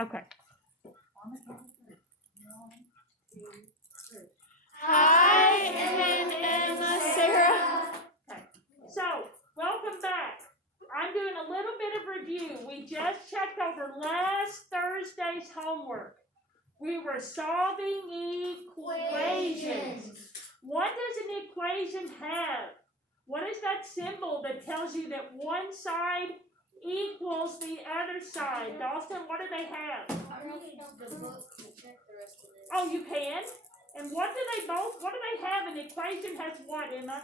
Okay. Hi, and Emma, Sarah. Okay. So, welcome back. I'm doing a little bit of review. We just checked over last Thursday's homework. We were solving equations. What does an equation have? What is that symbol that tells you that one side equals the other side? Dawson, what do they have? Oh, you can? And what do they have? An equation has what, Emma?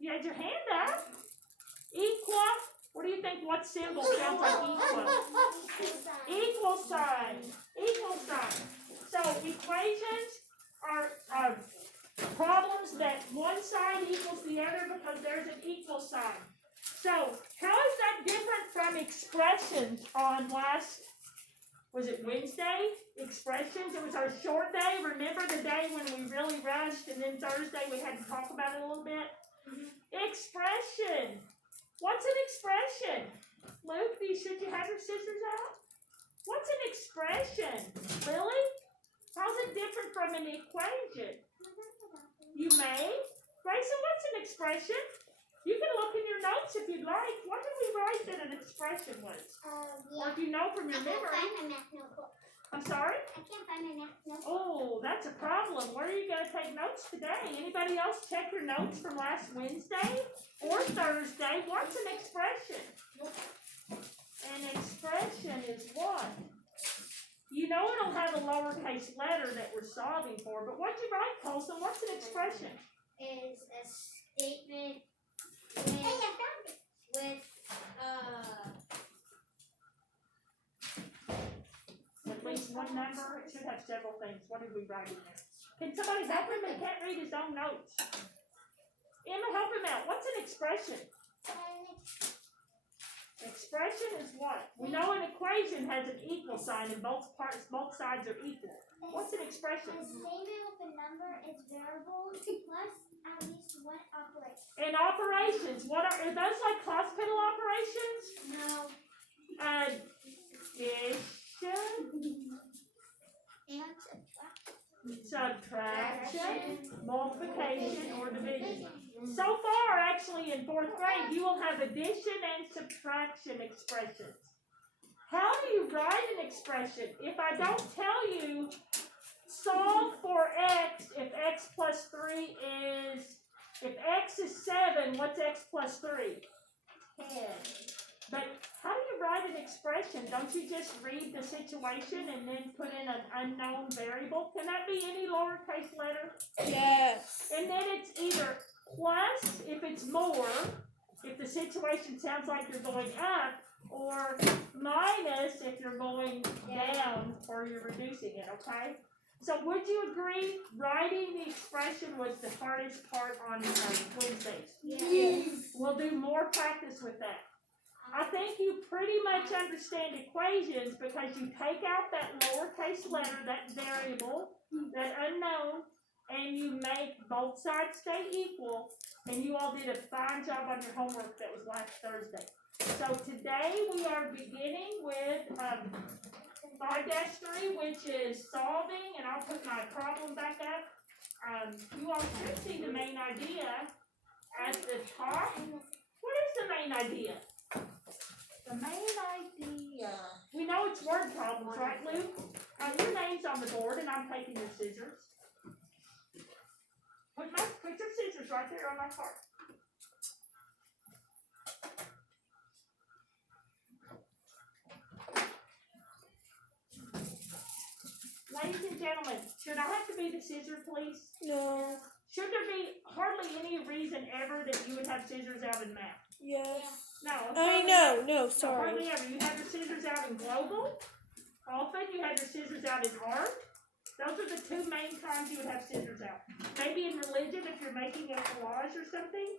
You had your hand up. Equal. What do you think? What symbol sounds like equal? Equal sign. Equal sign. So equations are problems that one side equals the other because there's an equal sign. So how is that different from expressions on was it Wednesday? Expressions. It was our short day. Remember the day when we really rushed and then Thursday we had to talk about it a little bit? Expression. What's an expression? Luke, should you have your scissors out? What's an expression? Lily? How's it different from an equation? You may. Grayson, what's an expression? You can look in your notes if you'd like. What did we write that an expression was? Yeah. Or if you know from your memory. I can't find my math notebook. I'm sorry? I can't find my math notebook. Oh, that's a problem. Where are you going to take notes today? Anybody else check your notes from last Wednesday or Thursday? What's an expression? An expression is what? You know it'll have a lowercase letter that we're solving for, but what'd you write, Colson? What's an expression? Is a statement with at least one number. It should have several things. What did we write in there? Can somebody help him? He can't read his own notes. Emma, help him out. What's an expression? Expression is what? We know an equation has an equal sign and both sides are equal. What's an expression? a statement with a number is variables plus at least one operation. And operations, what are those like hospital operations? No. Addition, And subtraction, multiplication, or division. So far, actually, in 4th grade, you will have addition and subtraction expressions. How do you write an expression? If I don't tell you, solve for x if x plus 3 is, if x is 7, what's x plus 3? 10. But how do you write an expression? Don't you just read the situation and then put in an unknown variable? Can that be any lowercase letter? Yes. And then it's either plus if it's more, if the situation sounds like you're going up, or minus if you're going down or you're reducing it, okay? So would you agree writing the expression was the hardest part on Wednesdays? Yes. We'll do more practice with that. I think you pretty much understand equations because you take out that lowercase letter, that variable, that unknown, and you make both sides stay equal, and you all did a fine job on your homework that was last Thursday. So today we are beginning with 5-3, which is solving, and I'll put my problem back up. You all should see the main idea at the top. What is the main idea? The main idea. We know it's word problems, right, Luke? Your name's on the board, and I'm taking your scissors. Put your scissors right there on my card. Ladies and gentlemen, should I have to be the scissor police? No. Should there be hardly any reason ever that you would have scissors out in math? Yes. No. No, sorry. Hardly ever. You have your scissors out in global. Often you have your scissors out in art. Those are the two main times you would have scissors out. Maybe in religion if you're making a collage or something.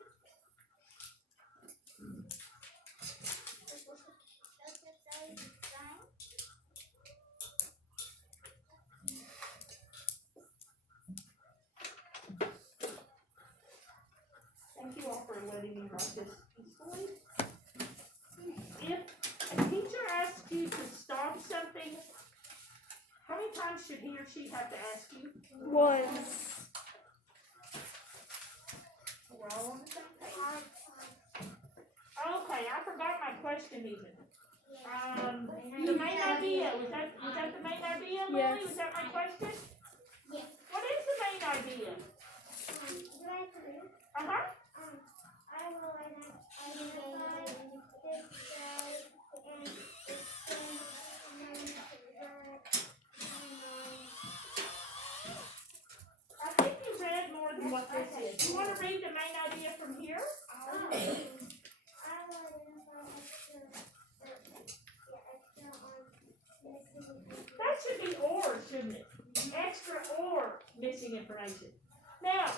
Thank you all for letting me write this peacefully. If a teacher your sheet have to ask you? Once. We're all on the same page. Okay, I forgot my question even. The main idea, was that the main idea, Lily? Yes. Was that my question? Yes. What is the main idea? Uh-huh. I will identify this guy and explain I think you read more than what this is. You want to read the main idea from here? I will identify extra on missing. That should be or, shouldn't it? Extra or missing information. Now,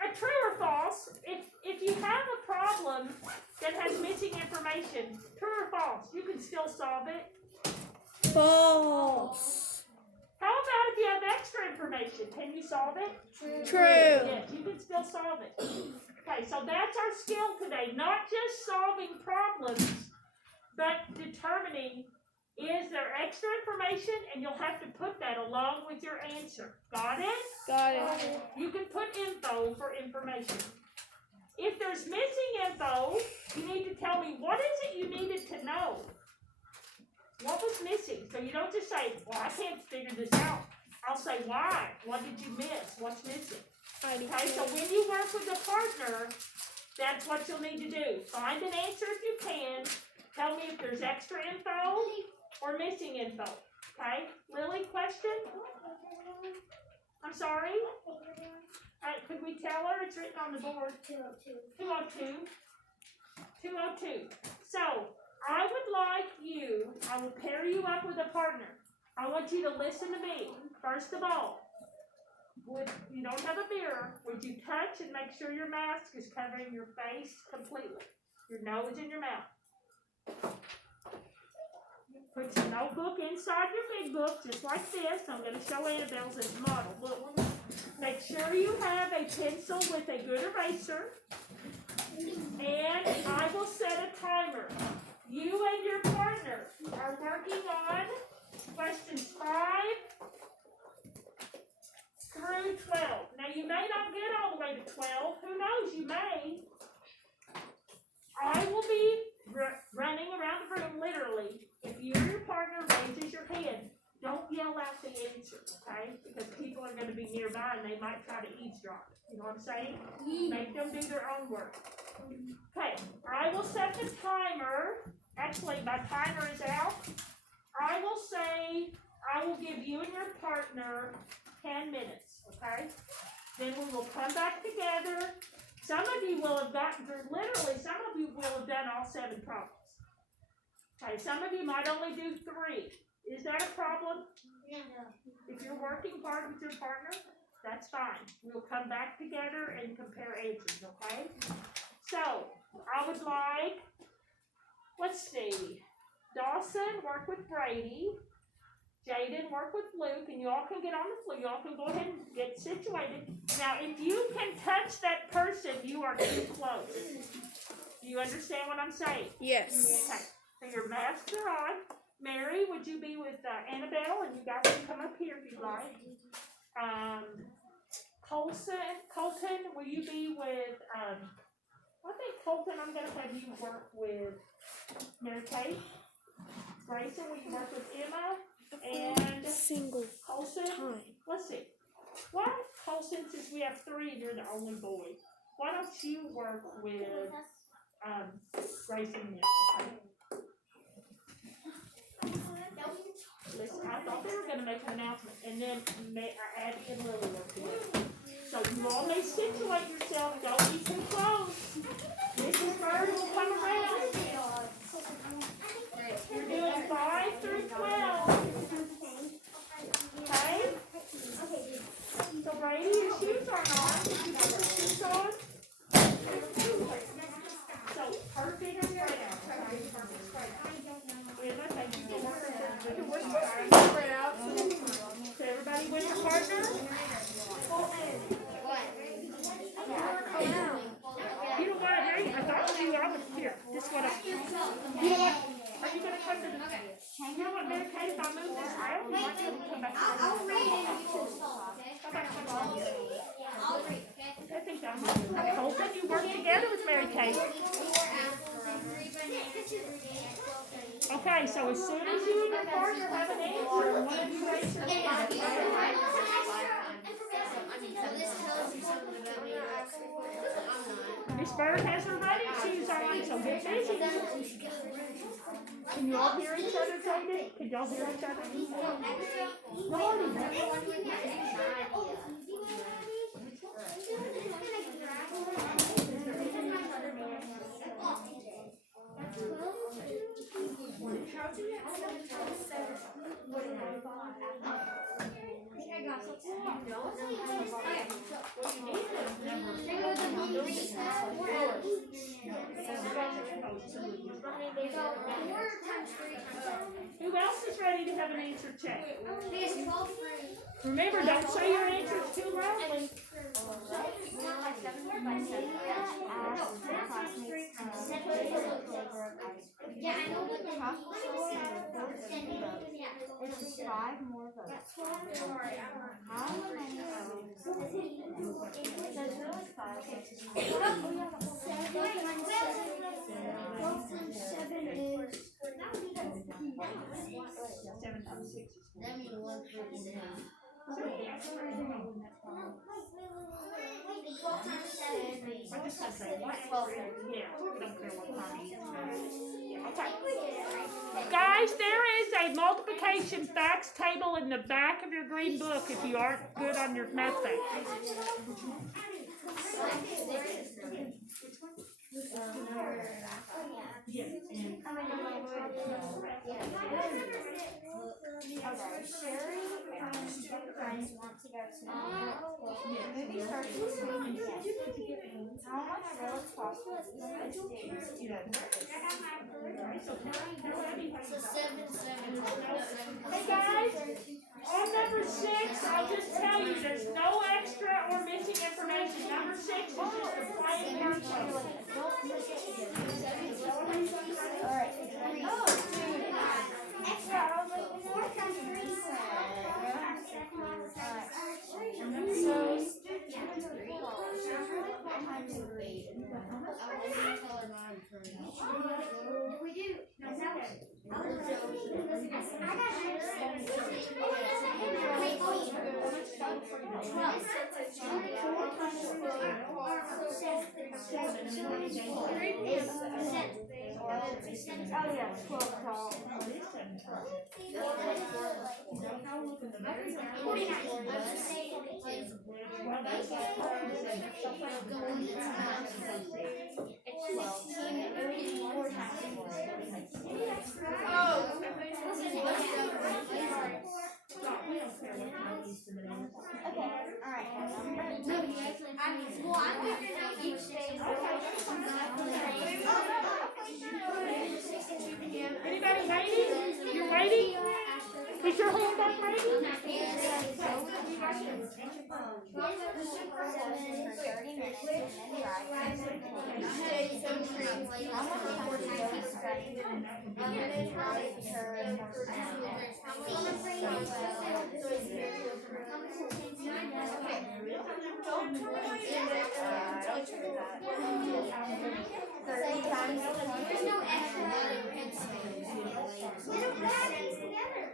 a true or false, if you have a problem that has missing information, true or false, you can still solve it. False. How about if you have extra information? Can you solve it? True. Yes, you can still solve it. Okay, so that's our skill today. Not just solving problems, but determining is there extra information, and you'll have to put that along with your answer. Got it? Got it. You can put info for information. If there's missing info, you need to tell me what is it you needed to know. What was missing? So you don't just say, well, I can't figure this out. I'll say, why? What did you miss? What's missing? Okay, so when you work with a partner, that's what you'll need to do. Find an answer if you can. Tell me if there's extra info or missing info. Okay? Lily, question? I'm sorry? Could we tell her? It's written on the board. 202. 202. 202. So, I would like you, I will pair you up with a partner. I want you to listen to me. First of all, you don't have a mirror. Would you touch and make sure your mask is covering your face completely? Your nose and your mouth. Put your notebook inside your big book, just like this. I'm going to show Annabelle's as a model. Look. Make sure you have a pencil with a good eraser. And I will set a timer. You and your partner are working on questions 5 through 12. Now, you may not get all the way to 12. Who knows? You may. I will be running around the room, literally. If you or your partner raises your hand, don't yell out the answer, okay? Because people are going to be nearby and they might try to eavesdrop. You know what I'm saying? Make them do their own work. Okay, I will set the timer. Actually, my timer is out. I will say, I will give you and your partner 10 minutes, okay? Then we will come back together. Some of you will have gotten through, literally, some of you will have done all 7 problems. Okay, some of you might only do 3. Is that a problem? No. If you're working hard with your partner, that's fine. We'll come back together and compare answers, okay? So, I would like, let's see, Dawson, work with Brady. Jaden, work with Luke, and you all can get on the floor. You all can go ahead and get situated. Now, if you can touch that person, you are too close. Do you understand what I'm saying? Yes. Okay. So your masks are on. Mary, would you be with Annabelle? And you guys can come up here if you'd like. Colton, will you be with, I think Colton, I'm going to have you work with Mary Kate. Grayson, will you work with Emma? And Single Colson? time. Let's see. Why don't Colson, since we have 3 and you're the only boy, why don't you work with Grayson now? Listen, I thought they were going to make an announcement, and then Abby and Lily work together. So you all may situate yourself. Don't be too close. Mrs. Bird will come around. You're doing 5 through 12. Okay? So Brady, your shoes aren't on. Did you put your shoes on? So perfect spread out. Okay, perfect spread out. Spread out. So everybody with your partner? You know what? Hey, I thought you, I was here. This is what I, you know what? Are you going to come to the, you know what, Mary Kate, if I move this Well, you might be able to come back. I'll read and you can solve, okay? Come back tomorrow. I'll read, okay? I think I'm hoping you work together with Mary Kate. Okay, so as soon as you and your partner have an answer, one of you raise your hand. Miss Bird has her running shoes on, so get busy. Can you all hear each other, David? Can y'all hear each other? Who else is ready to have an answer check? Remember, don't say your answers too loudly. Yeah, I know what It's just 5 more votes. How many Guys, there is a multiplication facts table in the back of your green book if you aren't good on your math facts. friends want to go to the movie starts this weekend. How much real cost Hey guys, on number 6, I'll just tell you there's no extra or missing information. Number 6 is just a plain info. Oh yeah, $12. Anybody waiting? You're waiting? Is your hand up ready? There's no extra. They don't have things together.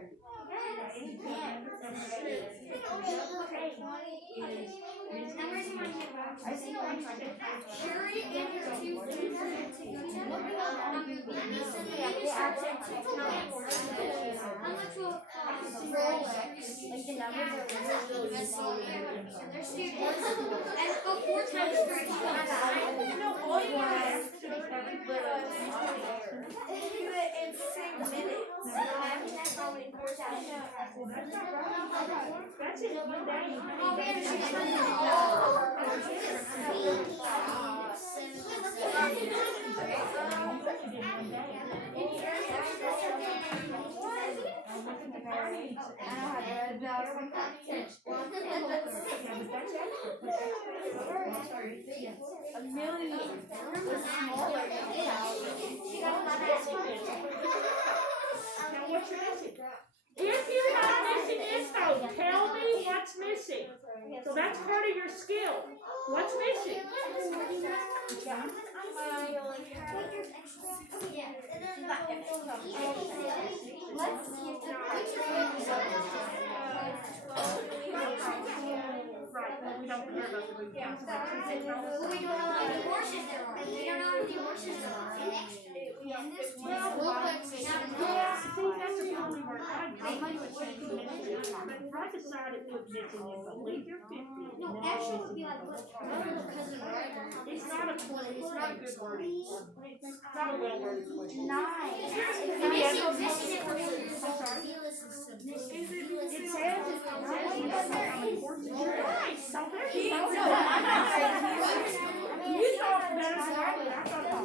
Numbers in my head. I see one. Shuri and her 2 friends to go to a movie. How much will like the numbers are they're students. And go 4 times 3. No, all you have to do In 6 minutes. That's only 4,000. That's it, one day. Oh, we have to turn it all. A million. Smaller. Now what's your answer? If you have Well, that's part of your skill. What's missing? Right, well, we don't care about the movie. We don't know how many horses there are. We don't know how many horses there are. Yeah, see, that's the only word. I would say but right beside it was missing is a leader 50. No, actually, it would be like, look, cousin Ryder. It's not a point, it's not a good word. It's not a well worded question. It says how many horses. Right, so there you go. You thought better than I did. I thought about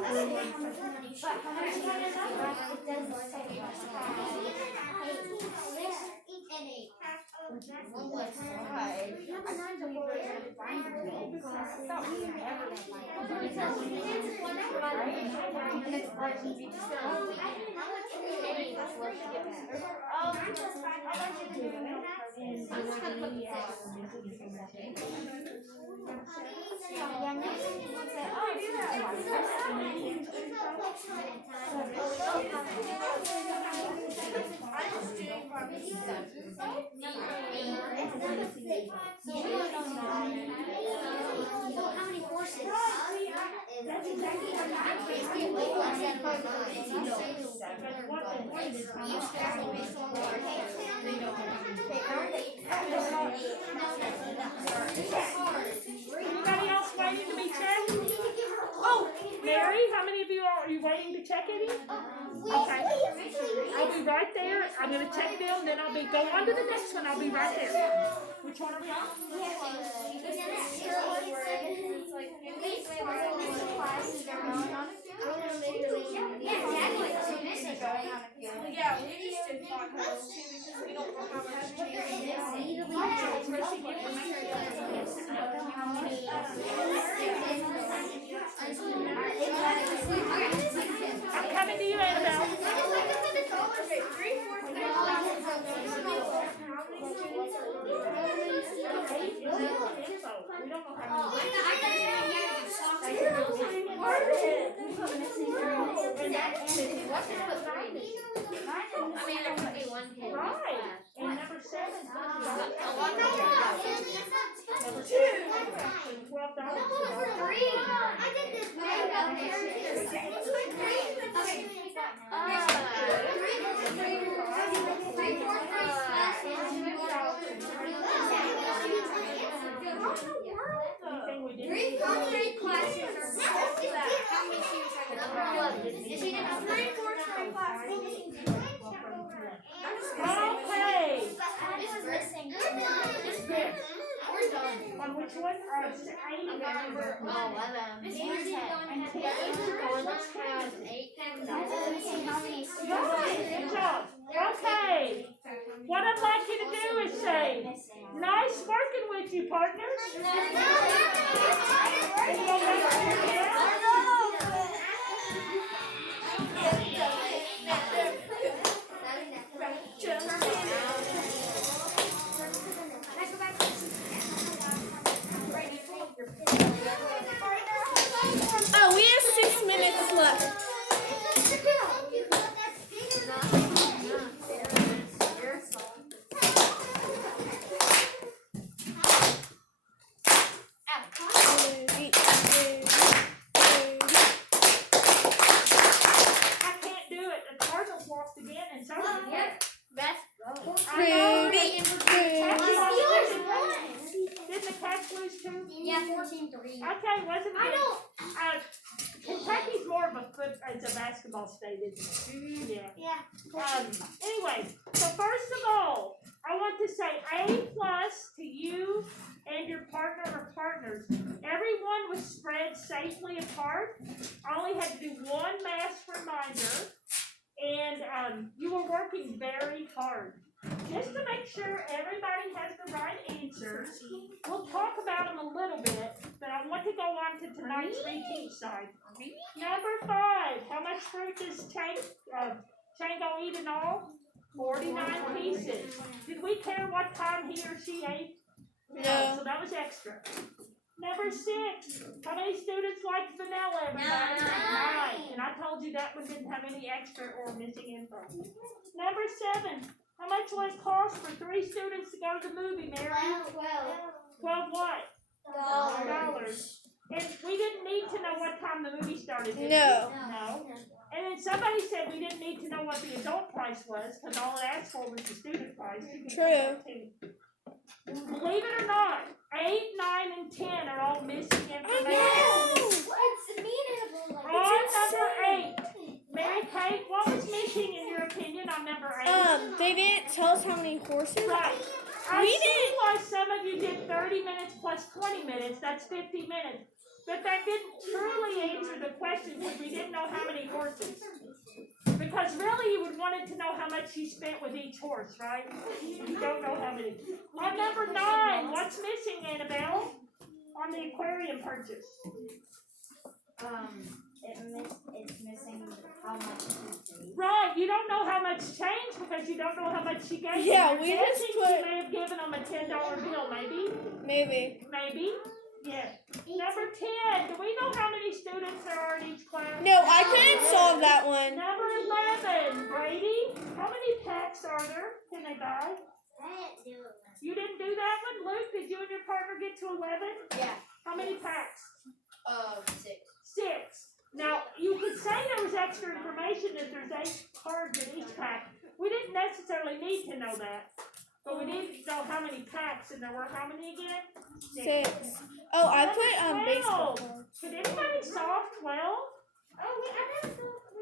Anybody else waiting to be checked? Oh, Mary, how many of you are you waiting to check any? Okay. I'll be right there. I'm going to check them, then I'll be go on to the next one. I'll be right there. Which one are we on? Yeah, we just did potholes too because we don't know how much I'm coming to you, Annabelle. Right. And number 7. Number 2. Okay. On which one? 8 and number 11. Good job. Okay. What I'd like you to do is say, nice working with you, partners. Oh, we have 6 minutes left. Yeah, 14-3. Okay, wasn't it? Kentucky's more of a it's a basketball state, isn't it? Yeah. Anyway, so first of all, I want to say A+ to you and your partner or partners. Everyone was spread safely apart. I only had to do one mass reminder, and you were working very hard. Just to make sure everybody has the right answers, we'll talk about them a little bit, but I want to go on to tonight's reteach side. Number 5, how much fruit does Chango eat in all? 49 pieces. Did we care what time he or she ate? No. So that was extra. Number 6. How many students liked vanilla, everybody? 9. And I told you that one didn't have any extra or missing info. Number 7. How much will it cost for 3 students to go to the movie, Mary? 12 what? Dollars. And we didn't need to know what time the movie started, did we? No. No. And then somebody said we didn't need to know what the adult price was because all it asked for was the student price. True. Believe it or not, 8, 9, and 10 are all missing information. On number 8, Mary Kate, what was missing in your opinion on number 8? They didn't tell us how many horses. Right. I We see why some of you did 30 minutes plus 20 minutes. That's 50 minutes. But that didn't truly answer the question because we didn't know how many horses. Because really you would wanted to know how much you spent with each horse, right? You don't know how many. On number 9, what's missing, Annabelle? On the aquarium purchase. It's missing how much is paid. Right, you don't know how much change because you don't know how much she gave you. Yeah, You're we just guessing put- she may have given them a $10 bill, maybe? Maybe. Maybe? Yeah. Number 10, do we know how many students there are in each class? No, I couldn't solve that one. Number 11, Brady, how many packs are there? Can they buy? You didn't do that one? Luke, did you and your partner get to 11? Yeah. How many packs? 6. 6. Now, you could say there was extra information that there's 8 cards in each pack. We didn't necessarily need to know that. But we needed to know how many packs, and there were how many again? 6. Oh, I put baseball. 12. Could anybody solve 12?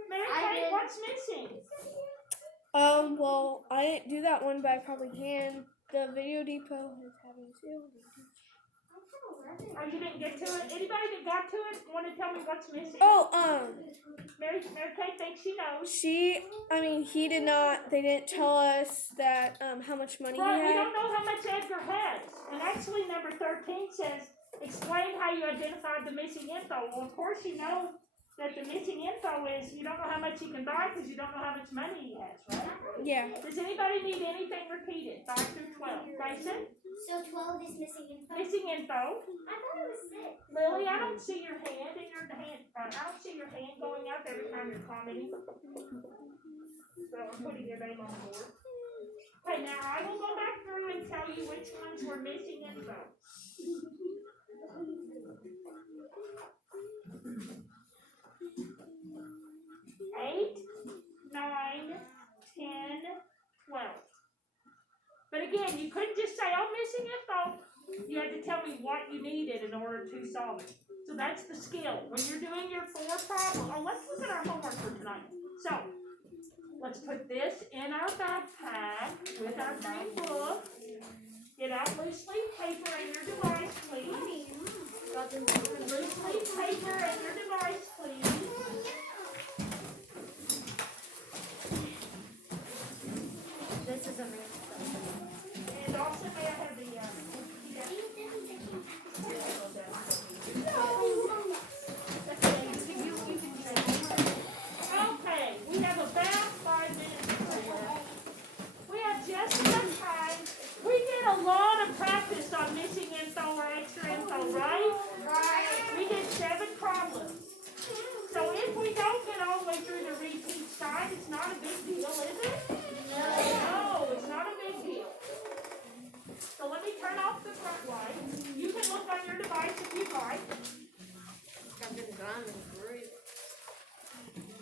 Mary I Kate, did. what's missing? Well, I didn't do that one, but I probably can. The video depot is having sale. Oh, you didn't get to it? Anybody that got to it want to tell me what's missing? Oh, Mary Kate thinks she knows. he did not, they didn't tell us that, how much money he Right, we had. don't know how much Edgar has. And actually, number 13 says, explain how you identified the missing info. Well, of course, you know that the missing info is you don't know how much he can buy because you don't know how much money he has, right? Yeah. Does anybody need anything repeated? 5 through 12. Mason? So 12 is missing info? Missing info. I thought it was 6. Lily, I don't see your hand in your hand. I don't see your hand going up every time you're commenting. So I'm putting your name on the board. Okay, now I will go back through and tell you which ones were missing info. 8, 9, 10, 12. But again, you couldn't just say, oh, missing info. You had to tell me what you needed in order to solve it. So that's the skill. When you're doing your 4 problems, let's look at our homework for tonight. So, let's put this in our backpack with our green book. Get out loose leaf paper and your device, please. Loose leaf paper and your device, please. This is amazing. And also, may I have the, okay, we have about 5 minutes before left. We have just enough time. We did a lot of practice on missing info or extra info, right? Right. We did 7 problems. So if we don't get all the way through the repeat side, it's not a big deal, is it? No, it's not a big deal. So let me turn off the front light. You can look on your device if you'd like.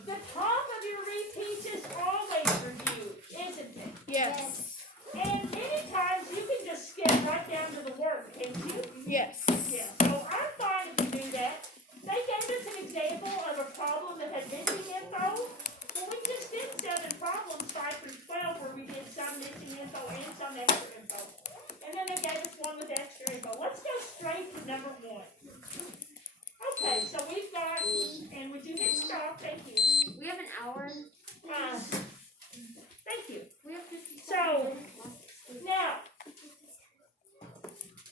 The top of your repeats is always reviewed, isn't it? Yes. And many times you can just skip right down to the work, can't you? Yes. Yeah. So I'm fine if you do that. They gave us an example of a problem that had missing info. Well, we just did 7 problems, 5 through 12, where we did some missing info and some extra info. And then they gave us one with extra info. Let's go straight to number 1. Okay, so we've got, and would you hit stop? Thank you. We have an hour. Thank you. We have 50 So, now,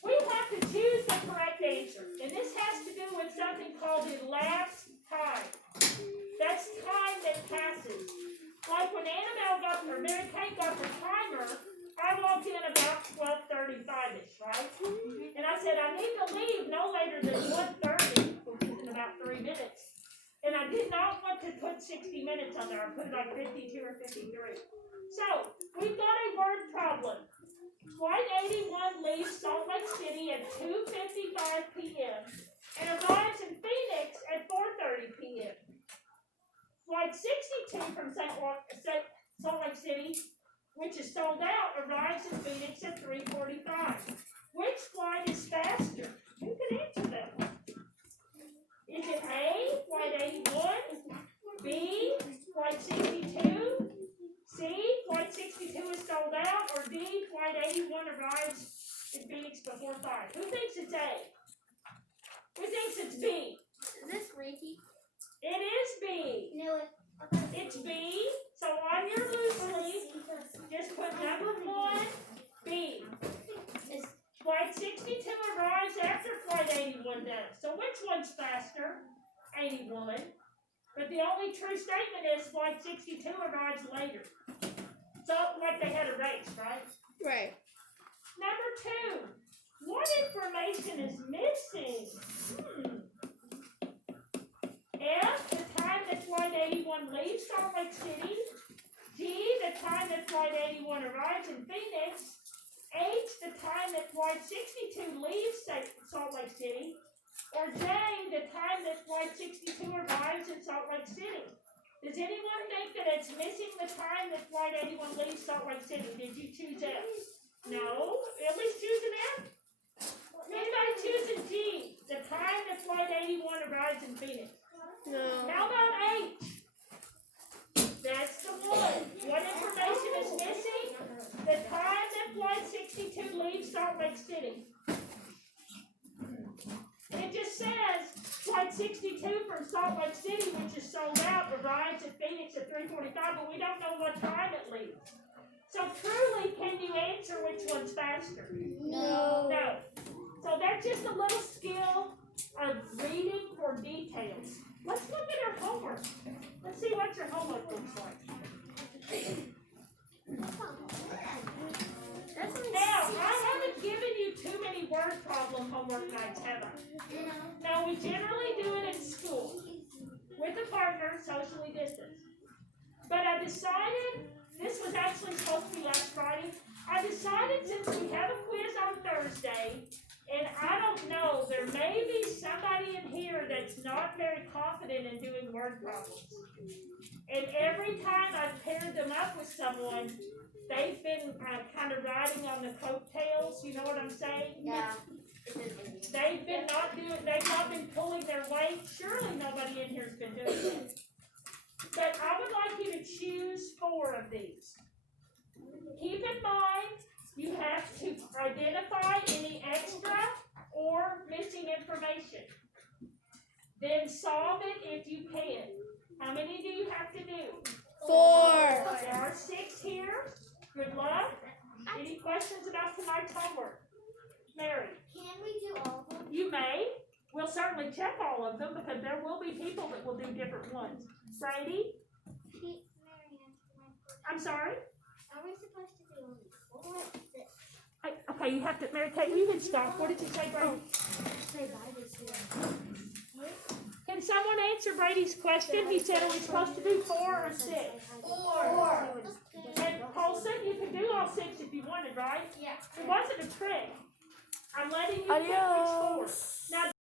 we have to choose the correct answer. And this has to do with something called elapsed time. That's time that passes. Like when Annabelle got, or Mary Kate got the timer, I walked in about 12:35-ish, right? to leave no later than 1:30, which is in about 3 minutes. And I did not want to put 60 minutes on there. I put like 52 or 53. So, we've got a word problem. Flight 81 leaves Salt Lake City at 2:55 p.m. and arrives in Phoenix at 4:30 p.m. Flight 62 from Salt Lake City, which is sold out, arrives in Phoenix at 3:45. Which flight is faster? Who can answer that one? Is it A, Flight 81, B, Flight 62, C, Flight 62 is sold out, or D, Flight 81 arrives in Phoenix before 5? Who thinks it's A? Who thinks it's B? Is this Reiki? It is B. No. It's B. So on your loose leaf, just put number 1, B. Flight 62 arrives after Flight 81 does. So which one's faster? 81. But the only true statement is Flight 62 arrives later. So like they had a race, right? Right. Number 2. What information is missing? F, the time that Flight 81 leaves Salt Lake City. G, the time that Flight 81 arrives in Phoenix. H, the time that Flight 62 leaves Salt Lake City. Or J, the time that Flight 62 arrives in Salt Lake City. Does anyone think that it's missing the time that Flight 81 leaves Salt Lake City? Did you choose F? No? At least choose an F? Anybody choosing G, the time that Flight 81 arrives in Phoenix? No. How about H? That's the one. What information is missing? The time that Flight 62 leaves Salt Lake City. It just says Flight 62 from Salt Lake City, which is sold out, arrives at Phoenix at 3:45, but we don't know what time it leaves. So truly, can you answer which one's faster? No. No. So that's just a little skill of reading for details. Let's look at our homework. Let's see what your homework looks like. Now, I haven't given you too many word problem homework nights, have I? No, we generally do it in school with a partner, socially distanced. But I decided, this was actually supposed to be last Friday, I decided since we have a quiz on Thursday, and I don't know, there may be somebody in here that's not very confident in doing word problems. And every time I've paired them up with someone, they've been kind of riding on the coattails, you know what I'm saying? Yeah. They've not been pulling their weight. Surely nobody in here's been doing that. But I would like you to choose 4 of these. Keep in mind, you have to identify any extra or missing information. Then solve it if you can. How many do you have to do? 4. There are 6 here. Good luck. Any questions about tonight's homework? Mary? Can we do all of them? You may. We'll certainly check all of them because there will be people that will do different ones. Brady? I'm sorry? Are we supposed to do only 4 or 6? Okay, you have to, Mary Kate, you can stop. What did you say, Brady? Say bye this year. Can someone answer Brady's question? He said, are we supposed to do 4 or 6? 4. And Colson, you can do all 6 if you wanted, right? Yeah. It wasn't a trick. I'm letting you pick which 4. Adios. Now,